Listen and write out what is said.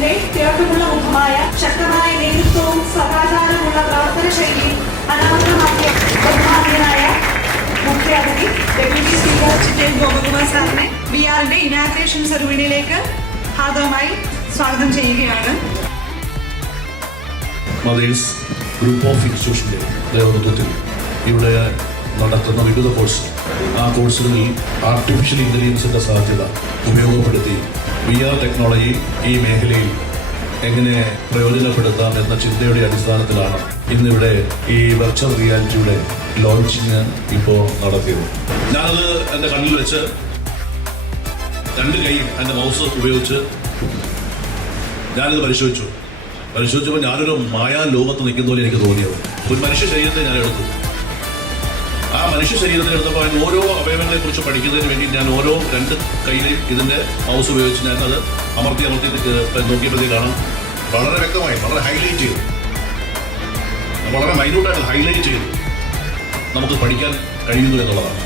രാജ്യത്തിന്റെ തിരക്കുള്ള മുഖമായ ശക്തമായ നേതൃത്വവും സദാചാരമുള്ള പ്രവർത്തന ശൈലിയും അനാവരണമാക്കിയ ബഹുമാനീയനായ മുഖ്യാതിഥി ഡെപ്യൂട്ടി സ്പീക്കർ ചിറ്റേൻ ഗോപകുമാർ സാറിനെ ബിആറിന്റെ ഇനാഗ്രേഷൻ സെറിമണിയിലേക്ക് ഹാർദവമായി സ്വാഗതം ചെയ്യുകയാണ്. മദേഴ്സ് ഗ്രൂപ്പ് ഓഫ് ഇൻസ്റ്റിറ്റ്യൂഷന്റെ നേതൃത്വത്തിൽ ഇവിടെ നടത്തുന്ന വിവിധ കോഴ്സ്, ആ കോഴ്സുകളിൽ ആർട്ടിഫിഷ്യൽ ഇന്റലിജൻസിന്റെ സാധ്യത ഉപയോഗപ്പെടുത്തി VR ടെക്നോളജി ഈ മേഖലയിൽ എങ്ങനെ പ്രയോജനപ്പെടുത്താം എന്ന ചിന്തയുടെ അടിസ്ഥാനത്തിലാണ് ഇന്നിവിടെ ഈ വെർച്വൽ റിയാലിറ്റിയുടെ ലോഞ്ചിങ് ഇപ്പോൾ നടത്തിയത്. ഞാനത് എൻ്റെ കണ്ണിൽ വെച്ച് രണ്ട് കൈയും എൻ്റെ മൗസ് ഉപയോഗിച്ച് ഞാനിത് പരിശോധിച്ചപ്പോൾ ഞാനൊരു മായാ ലോകത്ത് നിൽക്കുന്ന പോലെ എനിക്ക് തോന്നിയത്. ഒരു മനുഷ്യ ശരീരത്തെ ഞാൻ എടുത്തു. ആ മനുഷ്യ ശരീരത്തിൽ എടുത്തപ്പോൾ ഓരോ അവയവങ്ങളെ കുറിച്ച് പഠിക്കുന്നതിന് വേണ്ടി ഞാൻ ഓരോ രണ്ട് കയ്യിലെയും ഇതിന്റെ മൗസ് ഉപയോഗിച്ച് ഞാൻ അത് അമർത്തി നോക്കിയപ്പോഴത്തേക്കാണ് വളരെ വ്യക്തമായി, വളരെ ഹൈലൈറ്റ് ചെയ്തു, വളരെ മൈന്യൂട്ടായിട്ട് ഹൈലൈറ്റ് ചെയ്തു നമുക്ക് പഠിക്കാൻ കഴിയുന്നു എന്നുള്ളതാണ്.